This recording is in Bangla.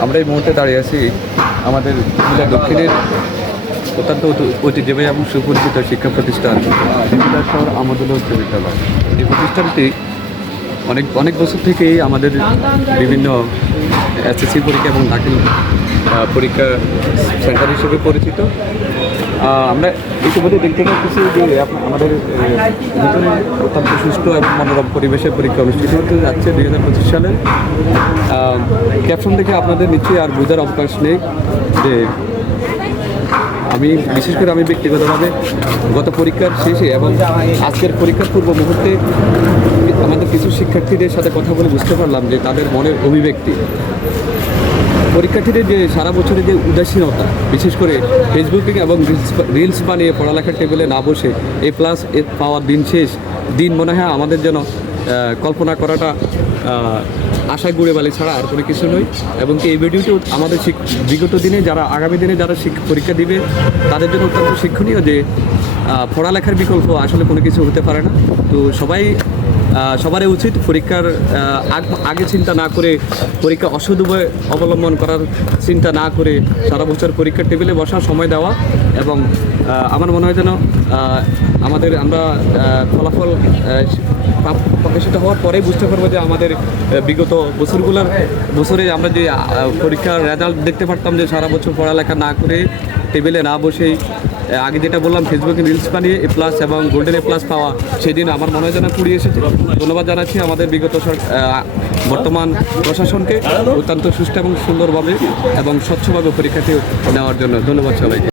আমরা এই মুহূর্তে দাঁড়িয়ে আছি আমাদের জেলা দক্ষিণের অত্যন্ত ঐতি- ঐতিহ্যবাহী এবং সুপরিচিত শিক্ষা প্রতিষ্ঠান জেলা শহর আমাদের উচ্চ বিদ্যালয়। এই প্রতিষ্ঠানটি অনেক অনেক বছর থেকেই আমাদের বিভিন্ন এসএসসি পরীক্ষা এবং দাখিল পরীক্ষা সেন্টার হিসেবে পরিচিত। আমরা ইতিমধ্যে দেখতে পাচ্ছি যে আমাদের অত্যন্ত সুস্থ এবং মনোরম পরিবেশে পরীক্ষা অনুষ্ঠিত হতে যাচ্ছে দুই হাজার পঁচিশ সালে। ক্যাপশন দেখে আপনাদের নিশ্চয়ই আর বোঝার অবকাশ নেই যে আমি, বিশেষ করে আমি ব্যক্তিগতভাবে গত পরীক্ষার শেষে এবং আজকের পরীক্ষার পূর্ব মুহূর্তে আমাদের কিছু শিক্ষার্থীদের সাথে কথা বলে বুঝতে পারলাম যে তাদের মনের অভিব্যক্তি। পরীক্ষার্থীদের যে সারা বছরের যে উদাসীনতা, বিশেষ করে ফেসবুকে এবং রিলস বানিয়ে পড়ালেখার টেবিলে না বসে এ প্লাস এ পাওয়ার দিন শেষ, দিন মনে হয় আমাদের যেন কল্পনা করাটা আশায় গুড়ে বালি ছাড়া আর কোনো কিছু নয়। এবং এই ভিডিওটি আমাদের বিগত দিনে যারা, আগামী দিনে যারা পরীক্ষা দিবে, তাদের জন্য অত্যন্ত শিক্ষণীয় যে পড়ালেখার বিকল্প আসলে কোনো কিছু হতে পারে না। তো সবাই সবারই উচিত পরীক্ষার আগ- চিন্তা না করে পরীক্ষা অসৎ উপায় অবলম্বন করার চিন্তা না করে সারা বছর পরীক্ষার টেবিলে বসার সময় দেওয়া এবং আমার মনে হয় যেন আমাদের আমরা ফলাফল প্রকাশিত হওয়ার পরেই বুঝতে পারব যে আমাদের বিগত বছরগুলোর, বছরে আমরা যে পরীক্ষার রেজাল্ট দেখতে পারতাম যে সারা বছর পড়ালেখা না করে টেবিলে না বসেই আগে যেটা বললাম ফেসবুকে রিলস বানিয়ে এ প্লাস এবং গোল্ডেন এ প্লাস পাওয়া, সেদিন আমার মনে হয় যেন কুড়িয়ে এসেছে। ধন্যবাদ জানাচ্ছি আমাদের বিগত বর্তমান প্রশাসনকে অত্যন্ত সুষ্ঠু এবং সুন্দরভাবে এবং স্বচ্ছভাবে পরীক্ষাটি নেওয়ার জন্য। ধন্যবাদ সবাইকে।